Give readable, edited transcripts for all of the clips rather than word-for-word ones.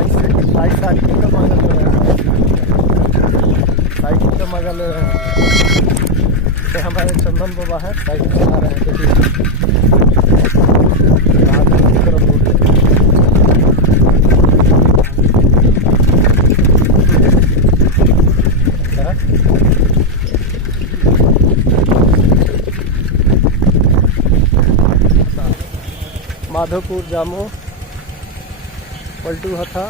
Bike cycle का मजा ले रहे हैं, साइकिल का मजा ले रहे हैं। तो हमारे चंदन बाबा है, साइकिल चला रहे हैं। देखिए बहादुर की तरफ रोड माधोपुर जामो पलटू हथा।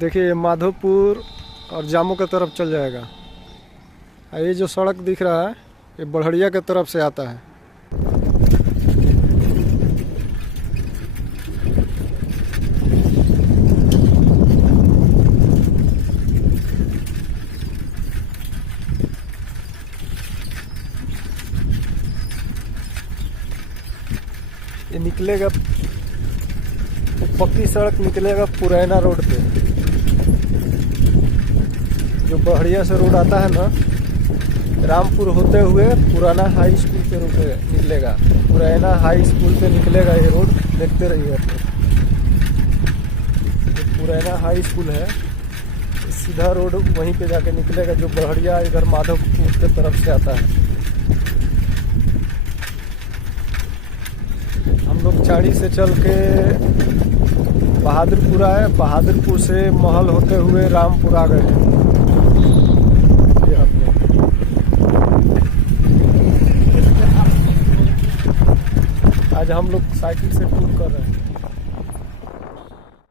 देखिए माधोपुर और जामो की तरफ चल जाएगा। ये जो सड़क दिख रहा है ये बढ़िया की तरफ से आता है। ये निकलेगा, पक्की सड़क निकलेगा पुरैना रोड पे। जो बढ़िया से रोड आता है ना, रामपुर होते हुए पुराना हाई स्कूल पे निकलेगा, पुराना हाई स्कूल पे निकलेगा ये रोड। देखते रहिए आप लोग। पुराना हाई स्कूल है, सीधा रोड वहीं पे जाके निकलेगा, जो बढ़िया इधर माधोपुर के तरफ से आता है। हम लोग चाड़ी से चल के बहादुरपुर आए, बहादुरपुर से महल होते हुए रामपुर आ गए। आज हम लोग साइकिल से टूर कर रहे हैं।